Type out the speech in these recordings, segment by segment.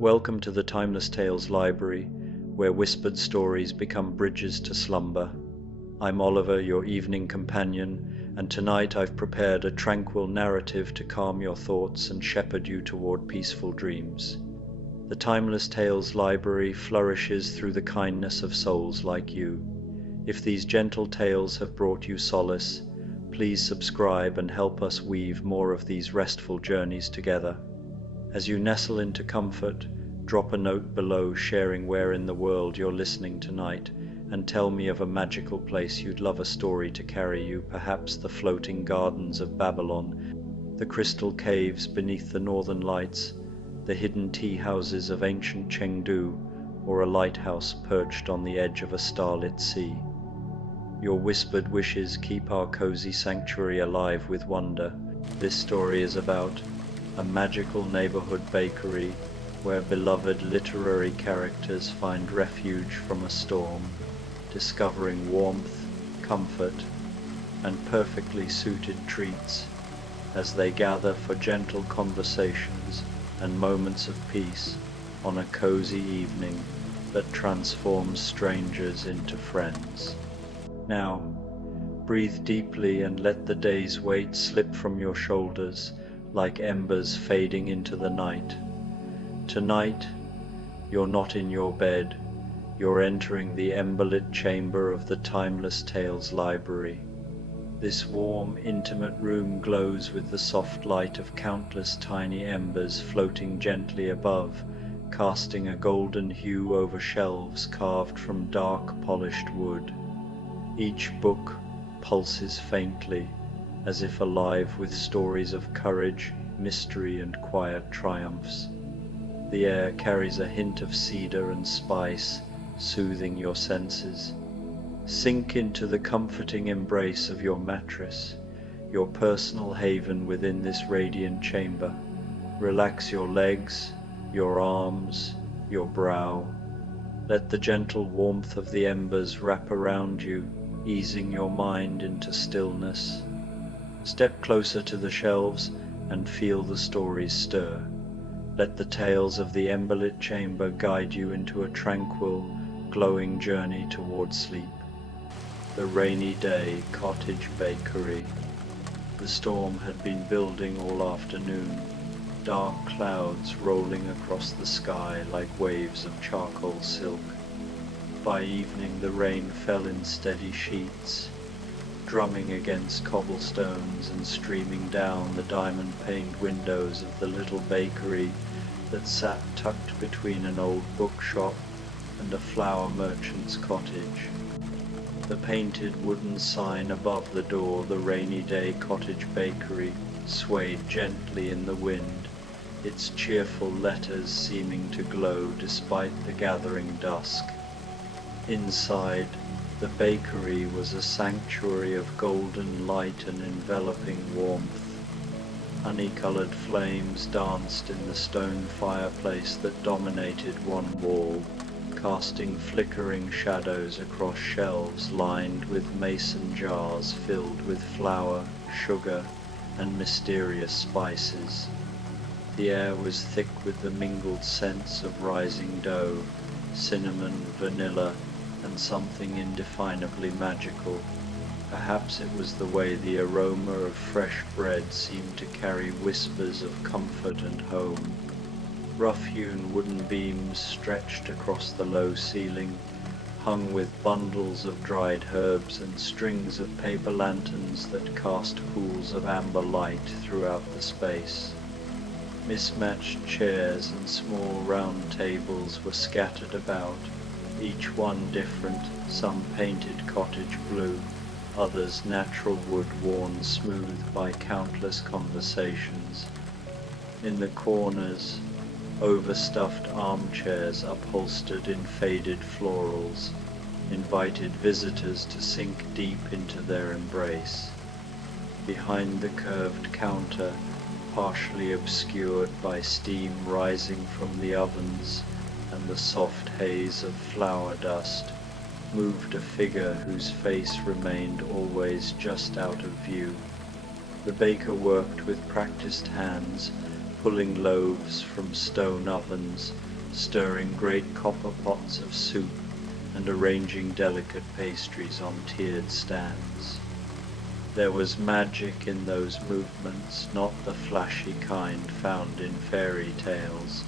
Welcome to the Timeless Tales Library, where whispered stories become bridges to slumber. I'm Oliver, your evening companion, and tonight I've prepared a tranquil narrative to calm your thoughts and shepherd you toward peaceful dreams. The Timeless Tales Library flourishes through the kindness of souls like you. If these gentle tales have brought you solace, please subscribe and help us weave more of these restful journeys together. As you nestle into comfort, drop a note below sharing where in the world you're listening tonight, and tell me of a magical place you'd love a story to carry you, perhaps the floating gardens of Babylon, the crystal caves beneath the northern lights, the hidden tea houses of ancient Chengdu, or a lighthouse perched on the edge of a starlit sea. Your whispered wishes keep our cozy sanctuary alive with wonder. This story is about a magical neighborhood bakery where beloved literary characters find refuge from a storm, discovering warmth, comfort, and perfectly suited treats as they gather for gentle conversations and moments of peace on a cozy evening that transforms strangers into friends. Now, breathe deeply and let the day's weight slip from your shoulders like embers fading into the night. Tonight, you're not in your bed, you're entering the emberlit chamber of the Timeless Tales Library. This warm, intimate room glows with the soft light of countless tiny embers floating gently above, casting a golden hue over shelves carved from dark, polished wood. Each book pulses faintly, as if alive with stories of courage, mystery, and quiet triumphs. The air carries a hint of cedar and spice, soothing your senses. Sink into the comforting embrace of your mattress, your personal haven within this radiant chamber. Relax your legs, your arms, your brow. Let the gentle warmth of the embers wrap around you, easing your mind into stillness. Step closer to the shelves and feel the stories stir. Let the tales of the emberlit chamber guide you into a tranquil, glowing journey toward sleep. The Rainy Day Cottage Bakery. The storm had been building all afternoon, dark clouds rolling across the sky like waves of charcoal silk. By evening the rain fell in steady sheets, drumming against cobblestones and streaming down the diamond-paned windows of the little bakery that sat tucked between an old bookshop and a flower merchant's cottage. The painted wooden sign above the door, the Rainy Day Cottage Bakery, swayed gently in the wind, its cheerful letters seeming to glow despite the gathering dusk. Inside, the bakery was a sanctuary of golden light and enveloping warmth. Honey-colored flames danced in the stone fireplace that dominated one wall, casting flickering shadows across shelves lined with mason jars filled with flour, sugar, and mysterious spices. The air was thick with the mingled scents of rising dough, cinnamon, vanilla, and something indefinably magical. Perhaps it was the way the aroma of fresh bread seemed to carry whispers of comfort and home. Rough-hewn wooden beams stretched across the low ceiling, hung with bundles of dried herbs and strings of paper lanterns that cast pools of amber light throughout the space. Mismatched chairs and small round tables were scattered about, each one different, some painted cottage blue, others natural wood worn smooth by countless conversations. In the corners, overstuffed armchairs upholstered in faded florals invited visitors to sink deep into their embrace. Behind the curved counter, partially obscured by steam rising from the ovens and the soft haze of flour dust, moved a figure whose face remained always just out of view. The baker worked with practiced hands, pulling loaves from stone ovens stirring great copper pots of soup and arranging delicate pastries on tiered stands. There was magic in those movements, not the flashy kind found in fairy tales,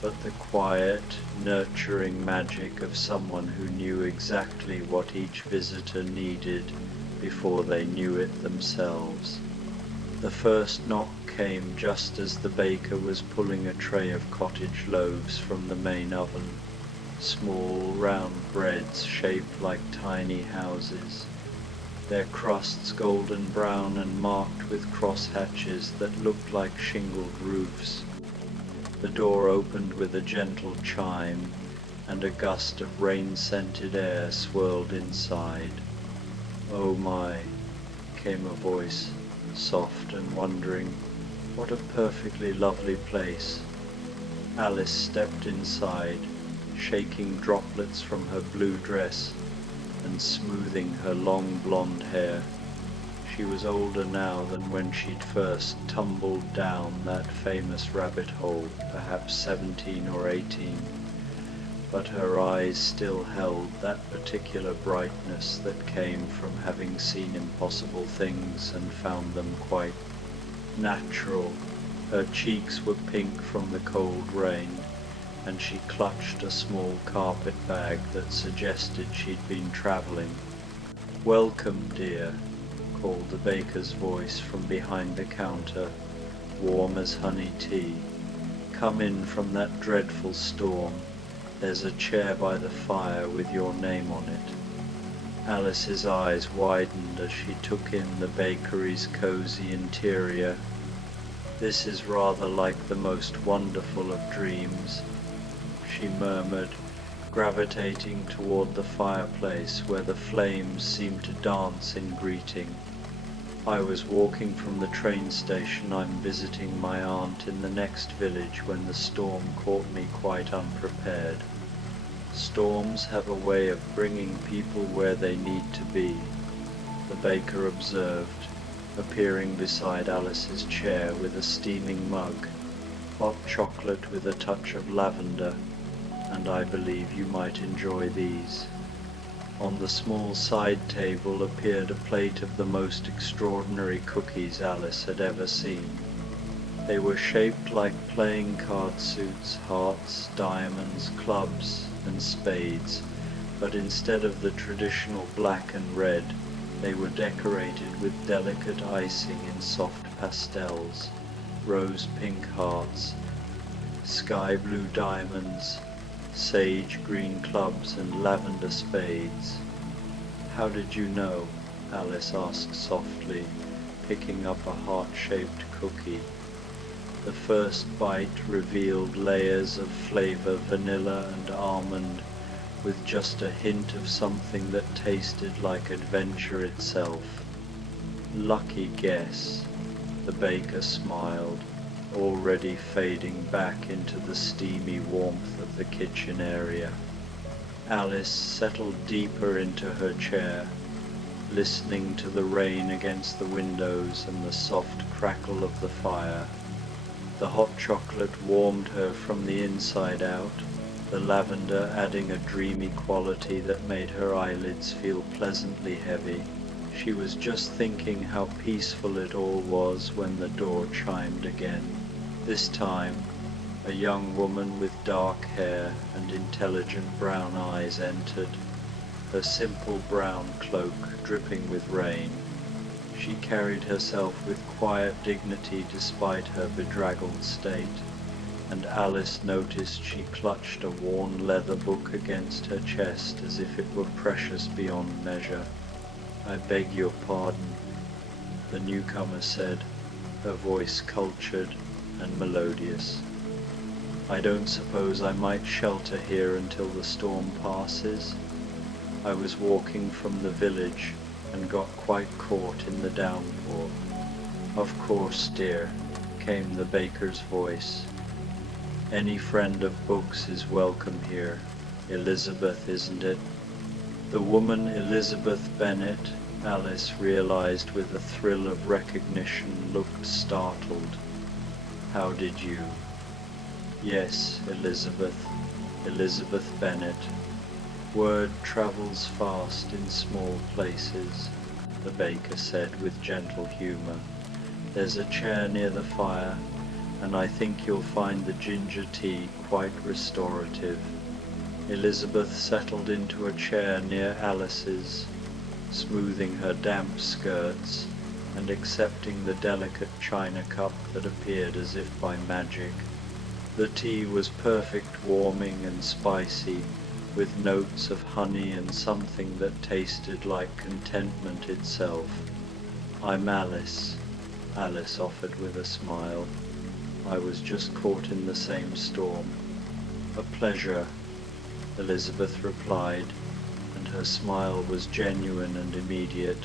but the quiet, nurturing magic of someone who knew exactly what each visitor needed before they knew it themselves. The first knock came just as the baker was pulling a tray of cottage loaves from the main oven, small round breads shaped like tiny houses, their crusts golden brown and marked with cross-hatches that looked like shingled roofs. The door opened with a gentle chime, and a gust of rain-scented air swirled inside. "Oh my," came a voice, soft and wondering. "What a perfectly lovely place." Alice stepped inside, shaking droplets from her blue dress and smoothing her long blonde hair. She was older now than when she'd first tumbled down that famous rabbit hole, perhaps 17 or 18, but her eyes still held that particular brightness that came from having seen impossible things and found them quite natural. Her cheeks were pink from the cold rain, and she clutched a small carpet bag that suggested she'd been travelling. "Welcome, dear," called the baker's voice from behind the counter, warm as honey tea. "Come in from that dreadful storm. There's a chair by the fire with your name on it." Alice's eyes widened as she took in the bakery's cozy interior. "This is rather like the most wonderful of dreams," she murmured, gravitating toward the fireplace where the flames seemed to dance in greeting. "I was walking from the train station. I'm visiting my aunt in the next village when the storm caught me quite unprepared." "Storms have a way of bringing people where they need to be," the baker observed, appearing beside Alice's chair with a steaming mug, hot chocolate with a touch of lavender, "and I believe you might enjoy these." On the small side table appeared a plate of the most extraordinary cookies Alice had ever seen. They were shaped like playing card suits, hearts, diamonds, clubs, and spades, but instead of the traditional black and red, they were decorated with delicate icing in soft pastels, rose-pink hearts, sky-blue diamonds, sage-green clubs, and lavender spades. "How did you know?" Alice asked softly, picking up a heart-shaped cookie. The first bite revealed layers of flavor, vanilla and almond, with just a hint of something that tasted like adventure itself. "Lucky guess," the baker smiled, already fading back into the steamy warmth of the kitchen area. Alice settled deeper into her chair, listening to the rain against the windows and the soft crackle of the fire. The hot chocolate warmed her from the inside out, the lavender adding a dreamy quality that made her eyelids feel pleasantly heavy. She was just thinking how peaceful it all was when the door chimed again. This time, a young woman with dark hair and intelligent brown eyes entered, her simple brown cloak dripping with rain. She carried herself with quiet dignity despite her bedraggled state, and Alice noticed she clutched a worn leather book against her chest as if it were precious beyond measure. "I beg your pardon," the newcomer said, her voice cultured and melodious. "I don't suppose I might shelter here until the storm passes? I was walking from the village and got quite caught in the downpour." "Of course, dear," came the baker's voice. "Any friend of books is welcome here. Elizabeth, isn't it?" The woman Elizabeth Bennet, Alice realized with a thrill of recognition, looked startled. "How did you?" Yes, Elizabeth, Elizabeth Bennet. Word travels fast in small places, the baker said with gentle humour. There's a chair near the fire, and I think you'll find the ginger tea quite restorative. Elizabeth settled into a chair near Alice's, smoothing her damp skirts and accepting the delicate china cup that appeared as if by magic. The tea was perfect, warming and spicy, with notes of honey and something that tasted like contentment itself. I'm Alice, Alice offered with a smile. I was just caught in the same storm. A pleasure, Elizabeth replied, and her smile was genuine and immediate.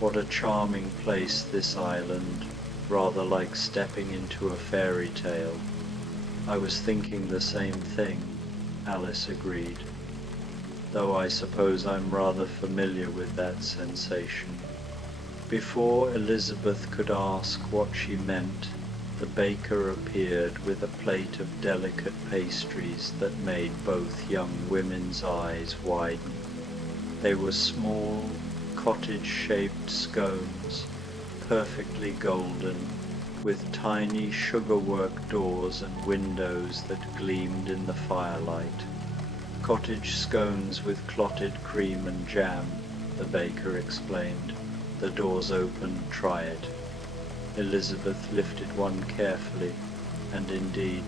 What a charming place this island, rather like stepping into a fairy tale. I was thinking the same thing, Alice agreed, though I suppose I'm rather familiar with that sensation. Before Elizabeth could ask what she meant, the baker appeared with a plate of delicate pastries that made both young women's eyes widen. They were small, cottage-shaped scones, perfectly golden, with tiny sugar-work doors and windows that gleamed in the firelight. Cottage scones with clotted cream and jam, the baker explained. The door's open, try it. Elizabeth lifted one carefully, and indeed,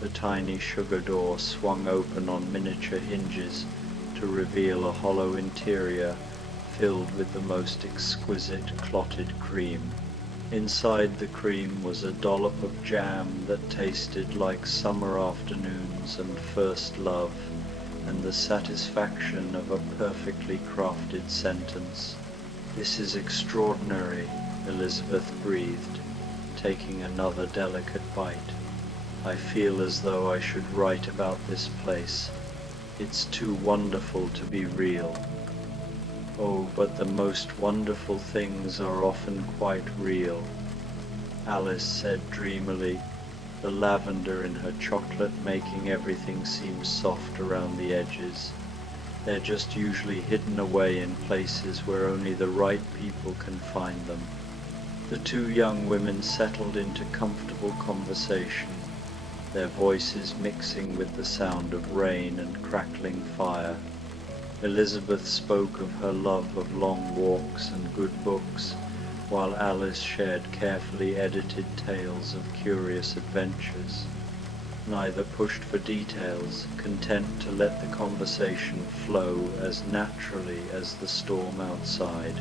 the tiny sugar door swung open on miniature hinges to reveal a hollow interior filled with the most exquisite clotted cream. Inside the cream was a dollop of jam that tasted like summer afternoons and first love, and the satisfaction of a perfectly crafted sentence. "This is extraordinary," Elizabeth breathed, taking another delicate bite. "I feel as though I should write about this place. It's too wonderful to be real." "Oh, but the most wonderful things are often quite real," Alice said dreamily, the lavender in her chocolate making everything seem soft around the edges. "They're just usually hidden away in places where only the right people can find them." The two young women settled into comfortable conversation, their voices mixing with the sound of rain and crackling fire. Elizabeth spoke of her love of long walks and good books, while Alice shared carefully edited tales of curious adventures. Neither pushed for details, content to let the conversation flow as naturally as the storm outside.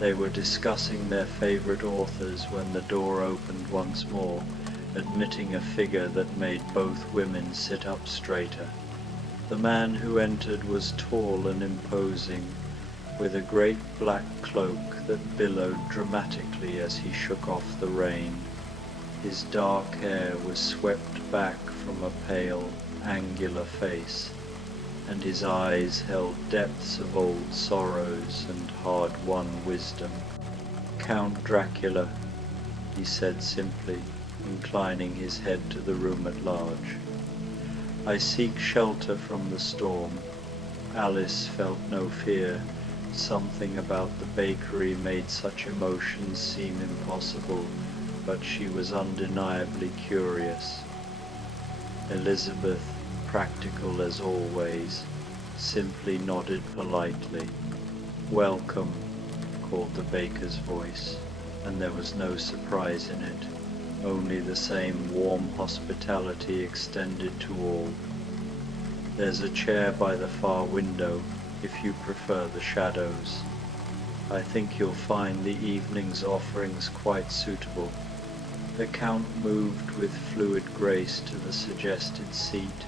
They were discussing their favorite authors when the door opened once more, admitting a figure that made both women sit up straighter. The man who entered was tall and imposing, with a great black cloak that billowed dramatically as he shook off the rain. His dark hair was swept back from a pale, angular face, and his eyes held depths of old sorrows and hard-won wisdom. "Count Dracula," he said simply, inclining his head to the room at large. "I seek shelter from the storm." Alice felt no fear. Something about the bakery made such emotions seem impossible, but she was undeniably curious. Elizabeth, practical as always, simply nodded politely. "Welcome," called the baker's voice, and there was no surprise in it, only the same warm hospitality extended to all. "There's a chair by the far window, if you prefer the shadows. I think you'll find the evening's offerings quite suitable." The Count moved with fluid grace to the suggested seat,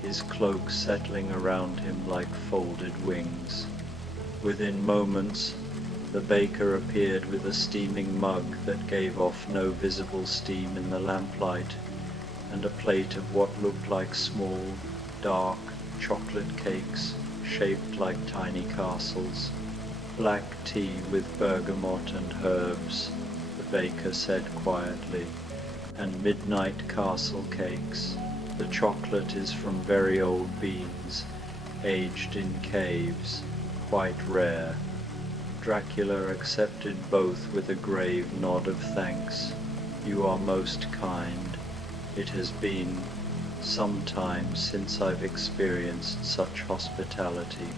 his cloak settling around him like folded wings. Within moments, the baker appeared with a steaming mug that gave off no visible steam in the lamplight, and a plate of what looked like small, dark chocolate cakes shaped like tiny castles. "Black tea with bergamot and herbs," the baker said quietly, and midnight castle cakes. The chocolate is from very old beans, aged in caves, quite rare. Dracula accepted both with a grave nod of thanks. You are most kind. It has been some time since I've experienced such hospitality.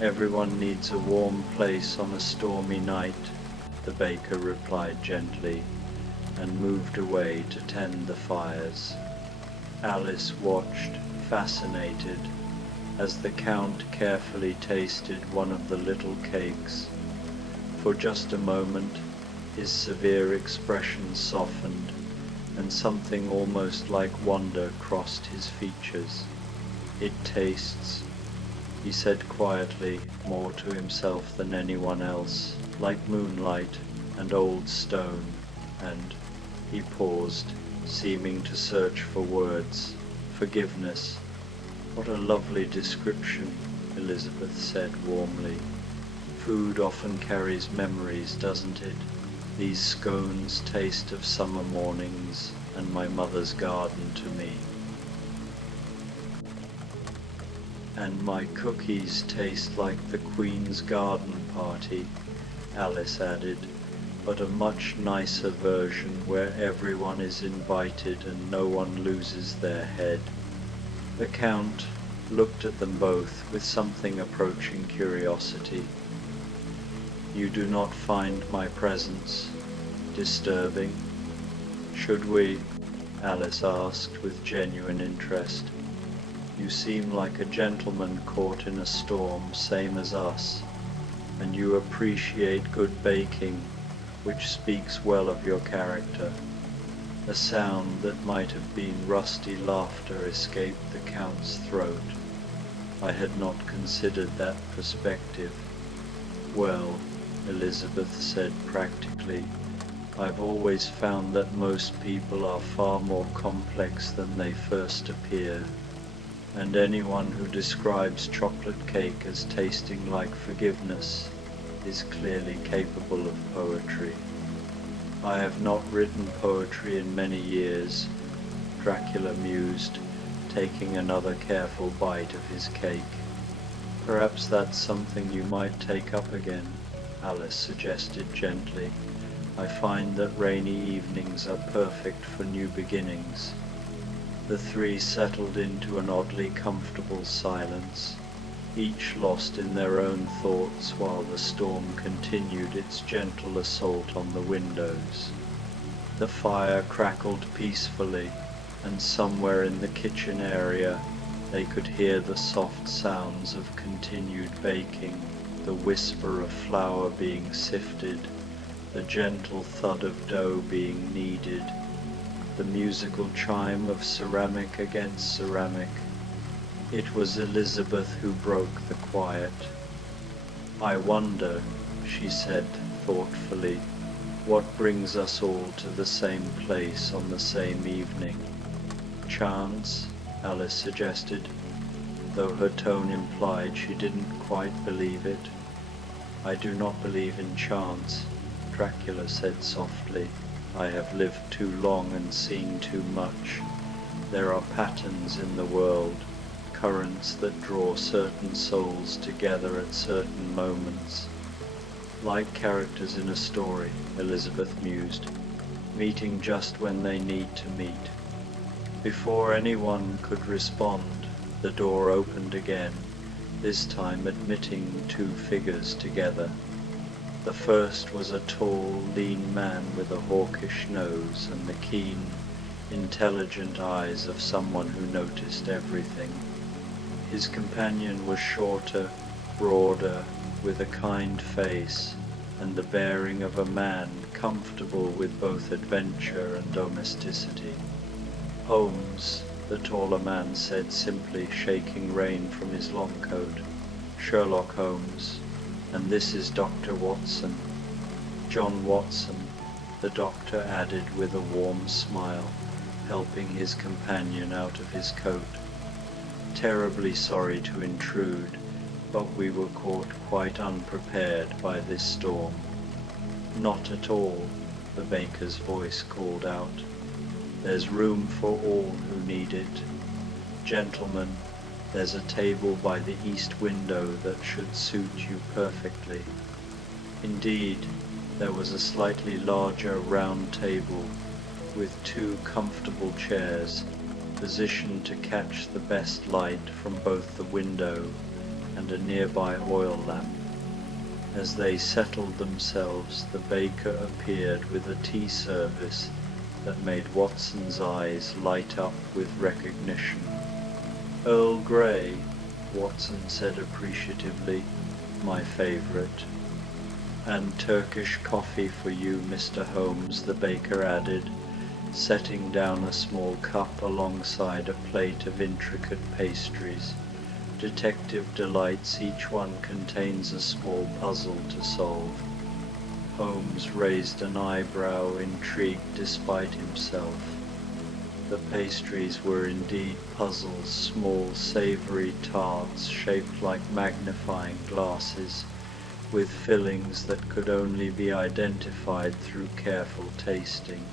Everyone needs a warm place on a stormy night, the baker replied gently, and moved away to tend the fires. Alice watched, fascinated, as the Count carefully tasted one of the little cakes. For just a moment, his severe expression softened, and something almost like wonder crossed his features. It tastes, he said quietly, more to himself than anyone else, like moonlight and old stone, and he paused, seeming to search for words. Forgiveness. What a lovely description, Elizabeth said warmly. Food often carries memories, doesn't it? These scones taste of summer mornings and my mother's garden to me. And my cookies taste like the Queen's garden party, Alice added, but a much nicer version where everyone is invited and no one loses their head. The Count looked at them both with something approaching curiosity. You do not find my presence disturbing? Should we? Alice asked with genuine interest. You seem like a gentleman caught in a storm, same as us, and you appreciate good baking, which speaks well of your character. A sound that might have been rusty laughter escaped the Count's throat. I had not considered that perspective. Well, Elizabeth said practically, I've always found that most people are far more complex than they first appear, and anyone who describes chocolate cake as tasting like forgiveness is clearly capable of poetry. I have not written poetry in many years, Dracula mused, taking another careful bite of his cake. Perhaps that's something you might take up again, Alice suggested gently. I find that rainy evenings are perfect for new beginnings. The three settled into an oddly comfortable silence, each lost in their own thoughts while the storm continued its gentle assault on the windows. The fire crackled peacefully, and somewhere in the kitchen area they could hear the soft sounds of continued baking, the whisper of flour being sifted, the gentle thud of dough being kneaded, the musical chime of ceramic against ceramic. It was Elizabeth who broke the quiet. I wonder, she said thoughtfully, what brings us all to the same place on the same evening. Chance, Alice suggested, though her tone implied she didn't quite believe it. I do not believe in chance, Dracula said softly. I have lived too long and seen too much. There are patterns in the world, currents that draw certain souls together at certain moments. Like characters in a story, Elizabeth mused, meeting just when they need to meet. Before anyone could respond, the door opened again, this time admitting two figures together. The first was a tall, lean man with a hawkish nose and the keen, intelligent eyes of someone who noticed everything. His companion was shorter, broader, with a kind face and the bearing of a man comfortable with both adventure and domesticity. Holmes, the taller man said simply, shaking rain from his long coat. Sherlock Holmes. And this is Dr. Watson. John Watson, the doctor added with a warm smile, helping his companion out of his coat. Terribly sorry to intrude, but we were caught quite unprepared by this storm. Not at all, the baker's voice called out. There's room for all who need it. Gentlemen, there's a table by the east window that should suit you perfectly. Indeed, there was a slightly larger round table with 2 comfortable chairs, positioned to catch the best light from both the window and a nearby oil lamp. As they settled themselves, the baker appeared with a tea service that made Watson's eyes light up with recognition. "Earl Grey," Watson said appreciatively, "my favorite." "And Turkish coffee for you, Mr. Holmes," the baker added, setting down a small cup alongside a plate of intricate pastries. Detective delights, each one contains a small puzzle to solve. Holmes raised an eyebrow, intrigued despite himself. The pastries were indeed puzzles, small savory tarts shaped like magnifying glasses, with fillings that could only be identified through careful tasting.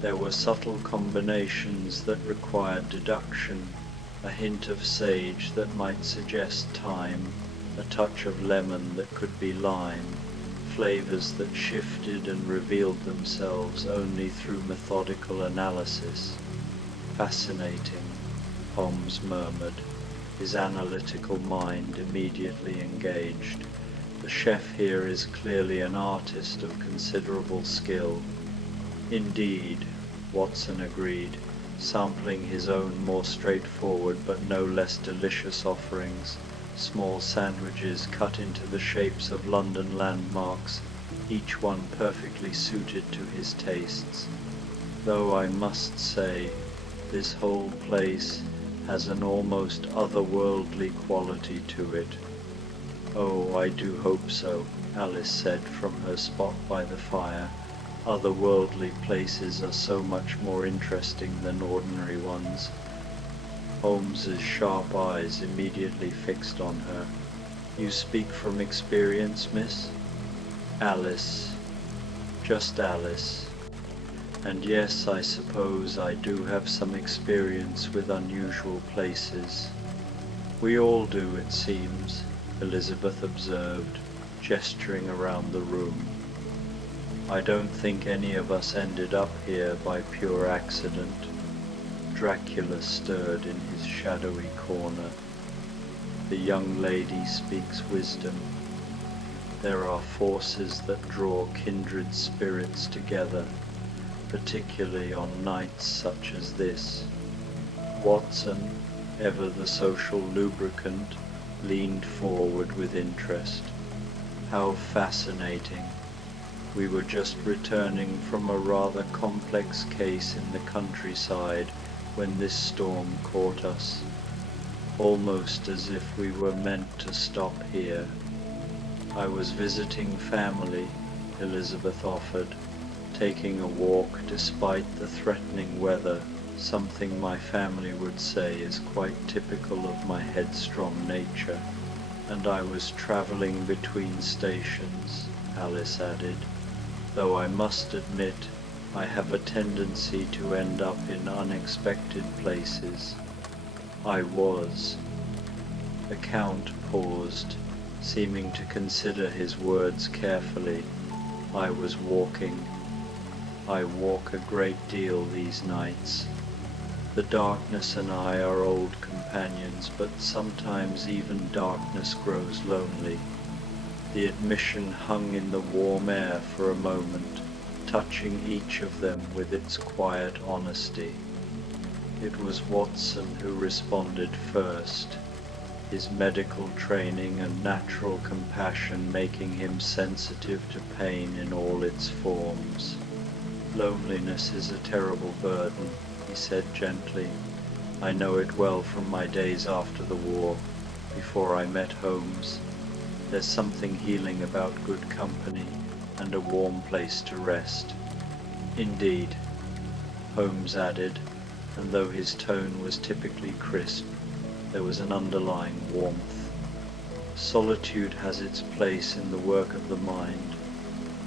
There were subtle combinations that required deduction, a hint of sage that might suggest thyme, a touch of lemon that could be lime, flavors that shifted and revealed themselves only through methodical analysis. "Fascinating," Holmes murmured, his analytical mind immediately engaged. "The chef here is clearly an artist of considerable skill." "Indeed," Watson agreed, sampling his own more straightforward but no less delicious offerings, small sandwiches cut into the shapes of London landmarks, each one perfectly suited to his tastes. "Though I must say, this whole place has an almost otherworldly quality to it." "Oh, I do hope so," Alice said from her spot by the fire. "Otherworldly places are so much more interesting than ordinary ones." Holmes's sharp eyes immediately fixed on her. "You speak from experience, miss?" "Alice. Just Alice. And yes, I suppose I do have some experience with unusual places." "We all do, it seems," Elizabeth observed, gesturing around the room. "I don't think any of us ended up here by pure accident." Dracula stirred in his shadowy corner. "The young lady speaks wisdom. There are forces that draw kindred spirits together, particularly on nights such as this." Watson, ever the social lubricant, leaned forward with interest. "How fascinating. We were just returning from a rather complex case in the countryside when this storm caught us, almost as if we were meant to stop here." "I was visiting family," Elizabeth offered, "taking a walk despite the threatening weather, something my family would say is quite typical of my headstrong nature. And I was traveling between stations," Alice added, "though I must admit I have a tendency to end up in unexpected places." "I was." The Count paused, seeming to consider his words carefully. "I was walking. I walk a great deal these nights. The darkness and I are old companions, but sometimes even darkness grows lonely." The admission hung in the warm air for a moment, touching each of them with its quiet honesty. It was Watson who responded first, his medical training and natural compassion making him sensitive to pain in all its forms. "Loneliness is a terrible burden," he said gently. "I know it well from my days after the war, before I met Holmes. There's something healing about good company and a warm place to rest." "Indeed," Holmes added, and though his tone was typically crisp, there was an underlying warmth. "Solitude has its place in the work of the mind,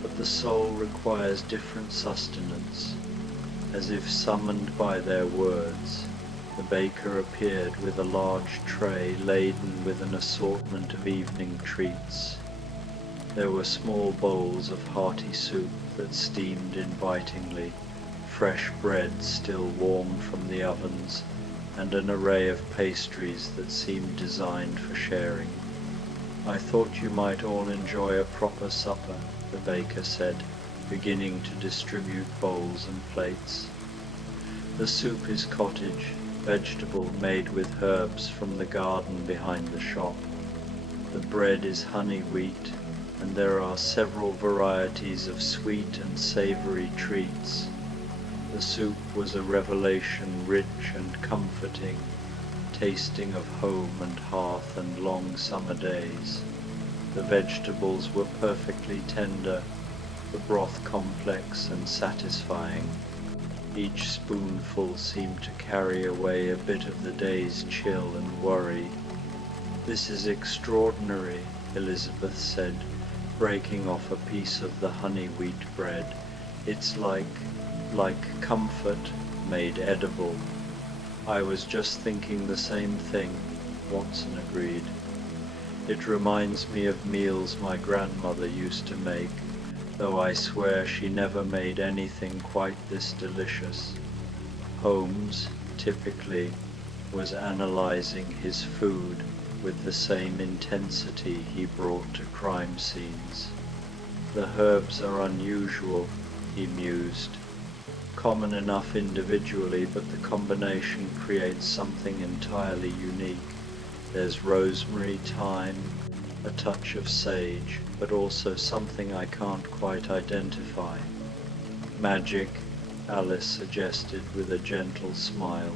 but the soul requires different sustenance. As if summoned by their words, the baker appeared with a large tray laden with an assortment of evening treats. There were small bowls of hearty soup that steamed invitingly, fresh bread still warm from the ovens, and an array of pastries that seemed designed for sharing. "I thought you might all enjoy a proper supper," the baker said, beginning to distribute bowls and plates. "The soup is cottage, vegetable made with herbs from the garden behind the shop. The bread is honey wheat, and there are several varieties of sweet and savory treats. The soup was a revelation, rich and comforting, tasting of home and hearth and long summer days. The vegetables were perfectly tender, the broth complex and satisfying. Each spoonful seemed to carry away a bit of the day's chill and worry." "This is extraordinary," Elizabeth said, breaking off a piece of the honey wheat bread. "It's like comfort made edible." "I was just thinking the same thing," Watson agreed. "It reminds me of meals my grandmother used to make, though I swear she never made anything quite this delicious." Holmes, typically, was analyzing his food with the same intensity he brought to crime scenes. "The herbs are unusual," he mused. "Common enough individually, but the combination creates something entirely unique. There's rosemary, thyme, a touch of sage, but also something I can't quite identify." "Magic," Alice suggested with a gentle smile.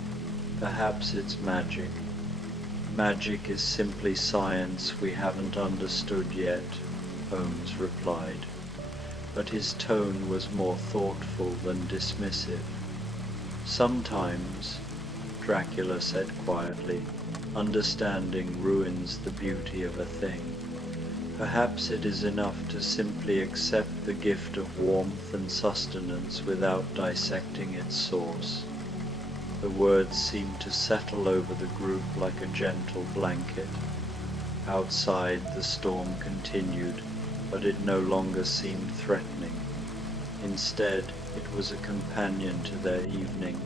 "Perhaps it's magic." "Magic is simply science we haven't understood yet," Holmes replied. But his tone was more thoughtful than dismissive. "Sometimes," Dracula said quietly, "understanding ruins the beauty of a thing. Perhaps it is enough to simply accept the gift of warmth and sustenance without dissecting its source." The words seemed to settle over the group like a gentle blanket. Outside, the storm continued, but it no longer seemed threatening. Instead, it was a companion to their evening,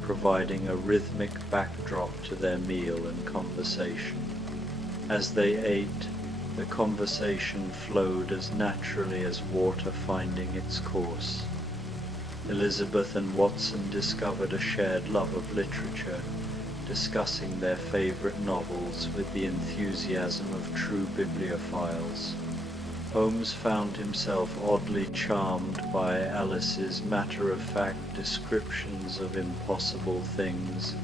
providing a rhythmic backdrop to their meal and conversation. As they ate, the conversation flowed as naturally as water finding its course. Elizabeth and Watson discovered a shared love of literature, discussing their favorite novels with the enthusiasm of true bibliophiles. Holmes found himself oddly charmed by Alice's matter-of-fact descriptions of impossible things,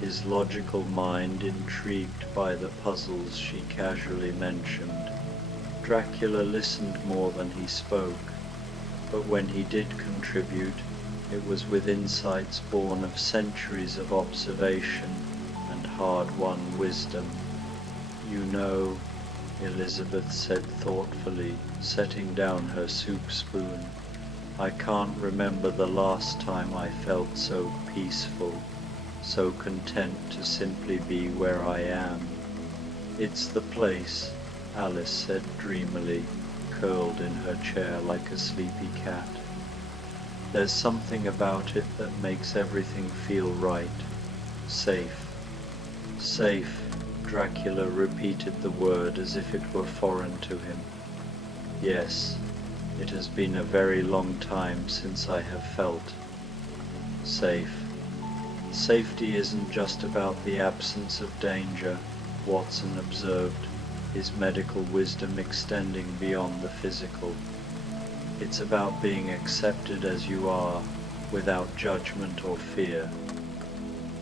his logical mind intrigued by the puzzles she casually mentioned. Dracula listened more than he spoke, but when he did contribute, it was with insights born of centuries of observation and hard-won wisdom. "You know," Elizabeth said thoughtfully, setting down her soup spoon, "I can't remember the last time I felt so peaceful, so content to simply be where I am." "It's the place," Alice said dreamily, curled in her chair like a sleepy cat. "There's something about it that makes everything feel right. Safe." "Safe," Dracula repeated the word as if it were foreign to him. "Yes, it has been a very long time since I have felt safe." "Safety isn't just about the absence of danger," Watson observed, his medical wisdom extending beyond the physical. "It's about being accepted as you are, without judgment or fear."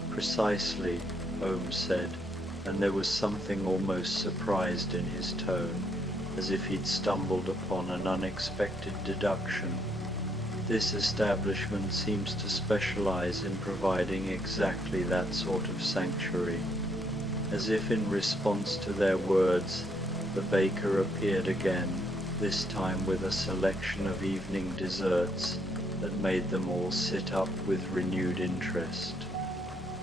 "Precisely," Holmes said, and there was something almost surprised in his tone, as if he'd stumbled upon an unexpected deduction. "This establishment seems to specialize in providing exactly that sort of sanctuary." As if in response to their words, the baker appeared again, this time with a selection of evening desserts, that made them all sit up with renewed interest.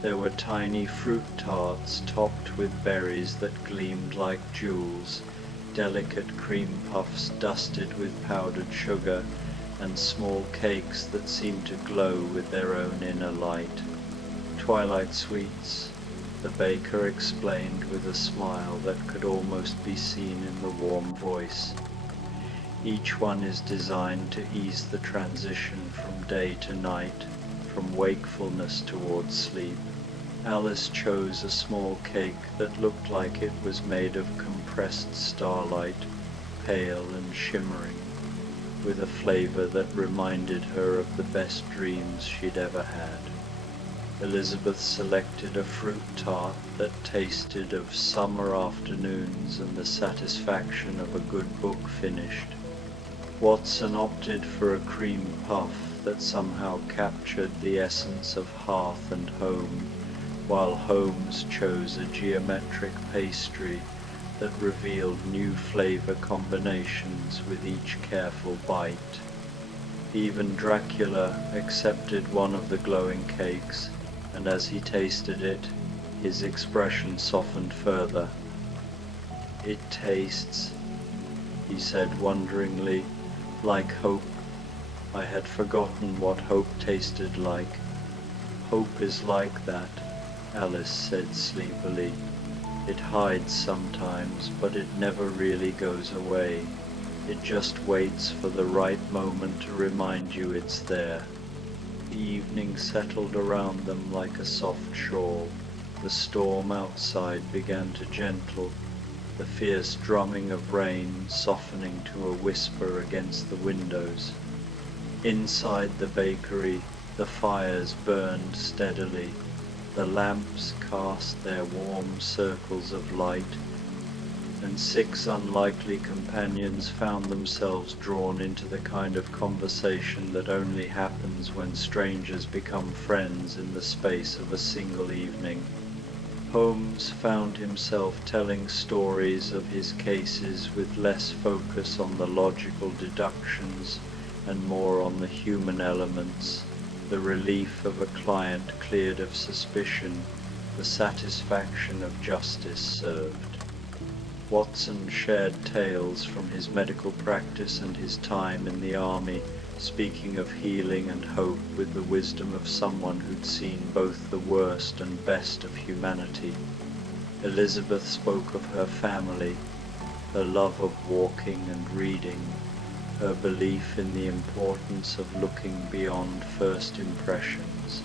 There were tiny fruit tarts topped with berries that gleamed like jewels, delicate cream puffs dusted with powdered sugar, and small cakes that seemed to glow with their own inner light. Twilight sweets, the baker explained with a smile that could almost be seen in the warm voice. Each one is designed to ease the transition from day to night, from wakefulness towards sleep. Alice chose a small cake that looked like it was made of compressed starlight, pale and shimmering, with a flavor that reminded her of the best dreams she'd ever had. Elizabeth selected a fruit tart that tasted of summer afternoons and the satisfaction of a good book finished. Watson opted for a cream puff that somehow captured the essence of hearth and home, while Holmes chose a geometric pastry that revealed new flavor combinations with each careful bite. Even Dracula accepted one of the glowing cakes, and as he tasted it, his expression softened further. "It tastes," he said wonderingly, "like hope. I had forgotten what hope tasted like." "Hope is like that," Alice said sleepily. "It hides sometimes, but it never really goes away. It just waits for the right moment to remind you it's there." The evening settled around them like a soft shawl. The storm outside began to gentle, the fierce drumming of rain softening to a whisper against the windows. Inside the bakery, the fires burned steadily. The lamps cast their warm circles of light, and 6 unlikely companions found themselves drawn into the kind of conversation that only happens when strangers become friends in the space of a single evening. Holmes found himself telling stories of his cases with less focus on the logical deductions and more on the human elements, the relief of a client cleared of suspicion, the satisfaction of justice served. Watson shared tales from his medical practice and his time in the army, speaking of healing and hope with the wisdom of someone who'd seen both the worst and best of humanity. Elizabeth spoke of her family, her love of walking and reading, her belief in the importance of looking beyond first impressions.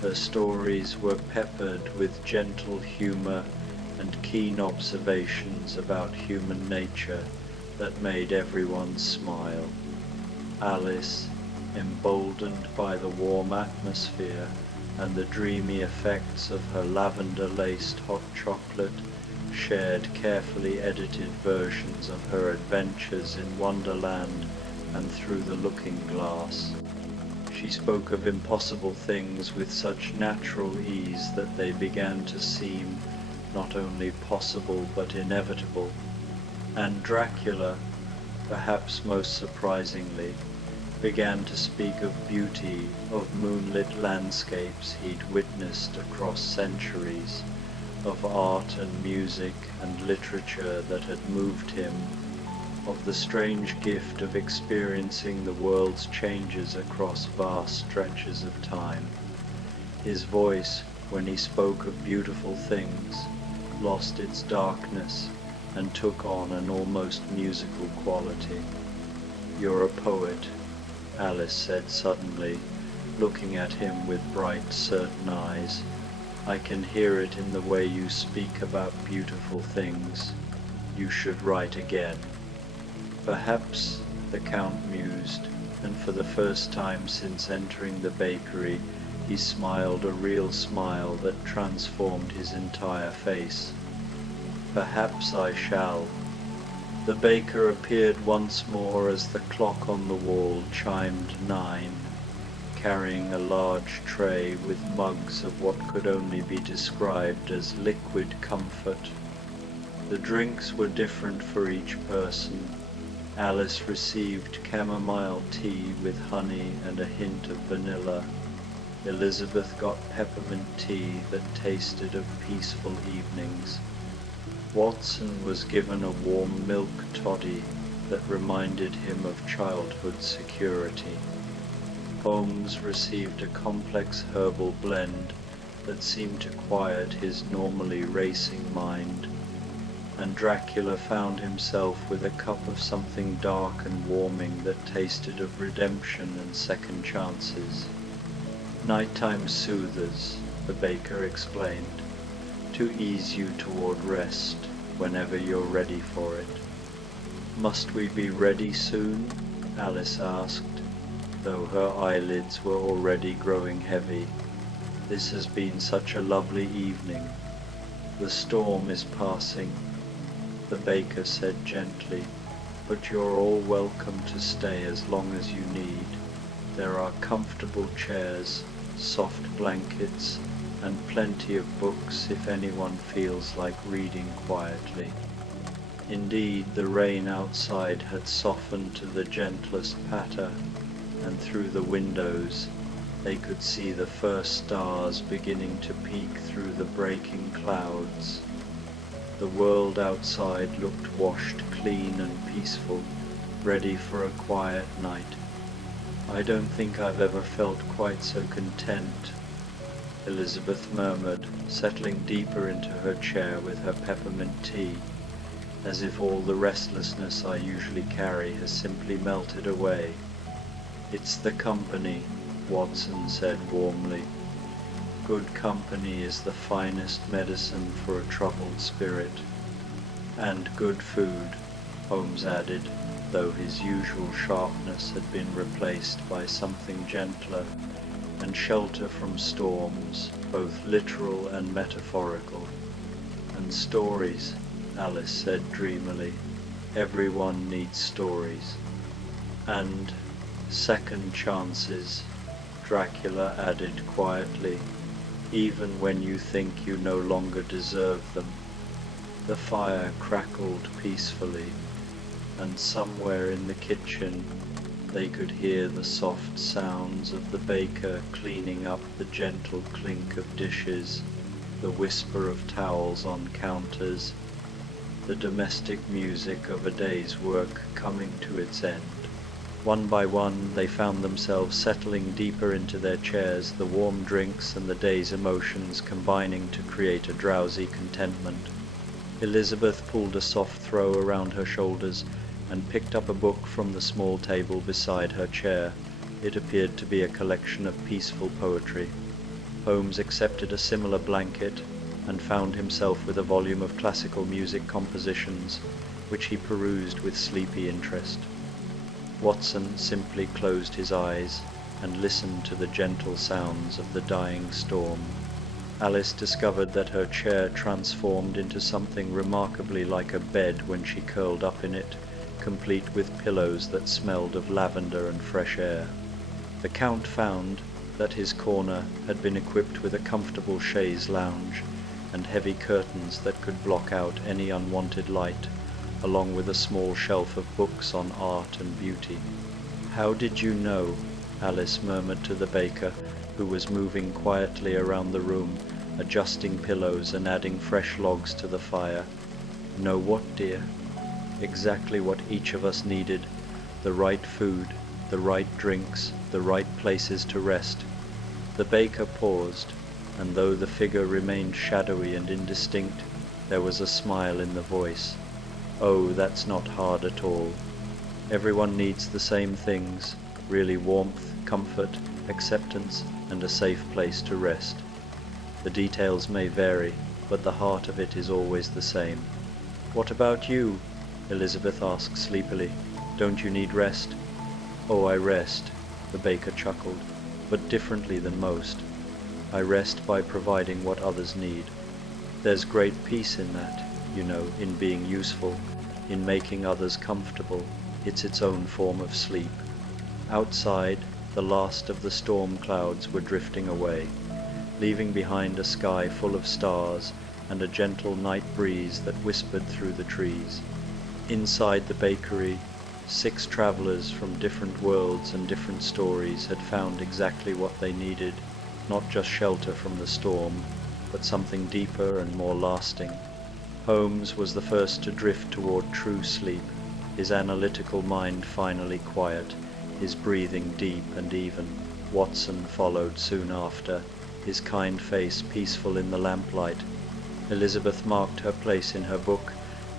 Her stories were peppered with gentle humor and keen observations about human nature that made everyone smile. Alice, emboldened by the warm atmosphere and the dreamy effects of her lavender-laced hot chocolate, shared carefully edited versions of her adventures in Wonderland and Through the Looking Glass. She spoke of impossible things with such natural ease that they began to seem not only possible but inevitable. And Dracula, perhaps most surprisingly, began to speak of beauty, of moonlit landscapes he'd witnessed across centuries, of art and music and literature that had moved him, of the strange gift of experiencing the world's changes across vast stretches of time. His voice, when he spoke of beautiful things, lost its darkness and took on an almost musical quality. "You're a poet," Alice said suddenly, looking at him with bright, certain eyes. "I can hear it in the way you speak about beautiful things. You should write again." "Perhaps," the Count mused, and for the first time since entering the bakery, he smiled a real smile that transformed his entire face. "Perhaps I shall." The baker appeared once more as the clock on the wall chimed 9, carrying a large tray with mugs of what could only be described as liquid comfort. The drinks were different for each person. Alice received chamomile tea with honey and a hint of vanilla. Elizabeth got peppermint tea that tasted of peaceful evenings. Watson was given a warm milk toddy that reminded him of childhood security. Holmes received a complex herbal blend that seemed to quiet his normally racing mind, and Dracula found himself with a cup of something dark and warming that tasted of redemption and second chances. Nighttime soothers, the baker explained, to ease you toward rest whenever you're ready for it. Must we be ready soon? Alice asked, though her eyelids were already growing heavy. This has been such a lovely evening. The storm is passing, the baker said gently, but you're all welcome to stay as long as you need. There are comfortable chairs, soft blankets, and plenty of books if anyone feels like reading quietly. Indeed, the rain outside had softened to the gentlest patter, and through the windows they could see the first stars beginning to peek through the breaking clouds. The world outside looked washed clean and peaceful, ready for a quiet night. I don't think I've ever felt quite so content, Elizabeth murmured, settling deeper into her chair with her peppermint tea, as if all the restlessness I usually carry has simply melted away. It's the company, Watson said warmly. Good company is the finest medicine for a troubled spirit. And good food, Holmes added, though his usual sharpness had been replaced by something gentler, and shelter from storms, both literal and metaphorical. And stories, Alice said dreamily. Everyone needs stories. And second chances, Dracula added quietly, even when you think you no longer deserve them. The fire crackled peacefully, and somewhere in the kitchen they could hear the soft sounds of the baker cleaning up, the gentle clink of dishes, the whisper of towels on counters, the domestic music of a day's work coming to its end. One by one they found themselves settling deeper into their chairs, the warm drinks and the day's emotions combining to create a drowsy contentment. Elizabeth pulled a soft throw around her shoulders and picked up a book from the small table beside her chair. It appeared to be a collection of peaceful poetry. Holmes accepted a similar blanket and found himself with a volume of classical music compositions, which he perused with sleepy interest. Watson simply closed his eyes and listened to the gentle sounds of the dying storm. Alice discovered that her chair transformed into something remarkably like a bed when she curled up in it, complete with pillows that smelled of lavender and fresh air. The Count found that his corner had been equipped with a comfortable chaise lounge and heavy curtains that could block out any unwanted light, along with a small shelf of books on art and beauty. "How did you know?" Alice murmured to the baker, who was moving quietly around the room, adjusting pillows and adding fresh logs to the fire. "Know what, dear?" "Exactly what each of us needed. The right food, the right drinks, the right places to rest." The baker paused, and though the figure remained shadowy and indistinct, there was a smile in the voice. "Oh, that's not hard at all. Everyone needs the same things, really: warmth, comfort, acceptance, and a safe place to rest. The details may vary, but the heart of it is always the same." "What about you?" Elizabeth asked sleepily. "Don't you need rest?" "Oh, I rest," the baker chuckled, "but differently than most. I rest by providing what others need. There's great peace in that, you know, in being useful, in making others comfortable. It's its own form of sleep." Outside, the last of the storm clouds were drifting away, leaving behind a sky full of stars and a gentle night breeze that whispered through the trees. Inside the bakery, 6 travelers from different worlds and different stories had found exactly what they needed, not just shelter from the storm, but something deeper and more lasting. Holmes was the first to drift toward true sleep, his analytical mind finally quiet, his breathing deep and even. Watson followed soon after, his kind face peaceful in the lamplight. Elizabeth marked her place in her book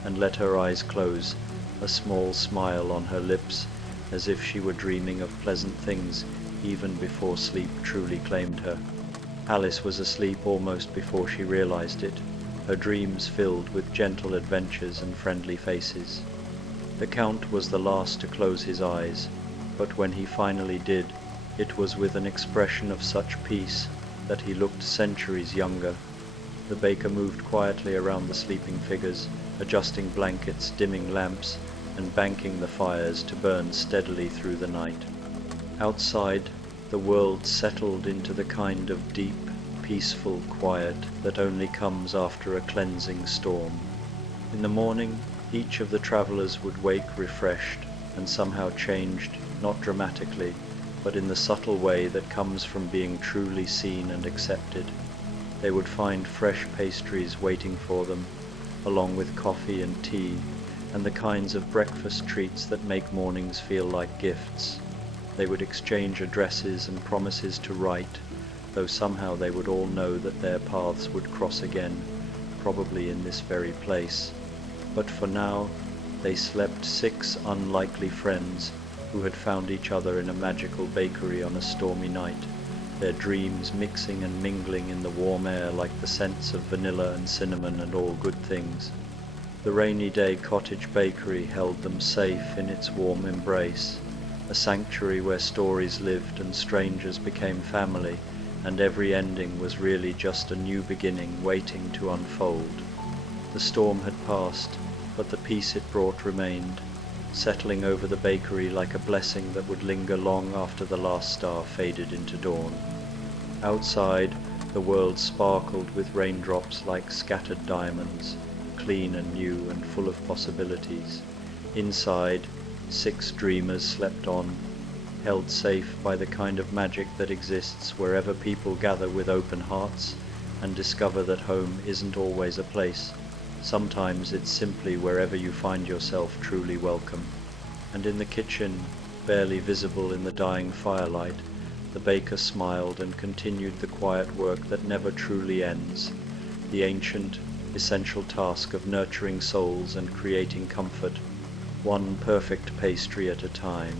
and let her eyes close, a small smile on her lips, as if she were dreaming of pleasant things even before sleep truly claimed her. Alice was asleep almost before she realized it, her dreams filled with gentle adventures and friendly faces. The Count was the last to close his eyes, but when he finally did, it was with an expression of such peace that he looked centuries younger. The baker moved quietly around the sleeping figures, adjusting blankets, dimming lamps, and banking the fires to burn steadily through the night. Outside, the world settled into the kind of deep, peaceful quiet that only comes after a cleansing storm. In the morning, each of the travelers would wake refreshed and somehow changed, not dramatically, but in the subtle way that comes from being truly seen and accepted. They would find fresh pastries waiting for them, along with coffee and tea, and the kinds of breakfast treats that make mornings feel like gifts. They would exchange addresses and promises to write, though somehow they would all know that their paths would cross again, probably in this very place. But for now, they slept 6 unlikely friends who had found each other in a magical bakery on a stormy night, their dreams mixing and mingling in the warm air like the scents of vanilla and cinnamon and all good things. The Rainy Day Cottage Bakery held them safe in its warm embrace, a sanctuary where stories lived and strangers became family, and every ending was really just a new beginning waiting to unfold. The storm had passed, but the peace it brought remained, settling over the bakery like a blessing that would linger long after the last star faded into dawn. Outside, the world sparkled with raindrops like scattered diamonds, clean and new and full of possibilities. Inside, 6 dreamers slept on, held safe by the kind of magic that exists wherever people gather with open hearts and discover that home isn't always a place. Sometimes it's simply wherever you find yourself truly welcome. And in the kitchen, barely visible in the dying firelight, the baker smiled and continued the quiet work that never truly ends, the ancient, essential task of nurturing souls and creating comfort, one perfect pastry at a time.